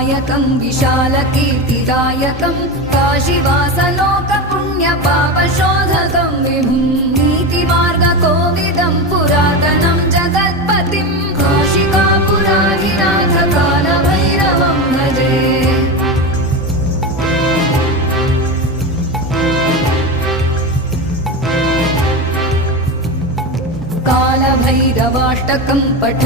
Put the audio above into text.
विनायकं विशालकीर्तिदायकं काशीवासलोकपुण्यपापशोधकं विभुं नीतिमार्गकोविदं पुरातनं जगत्पतिं काशिकापुराधिनाथ कालभैरवं भजे। कालभैरवाष्टकं पठ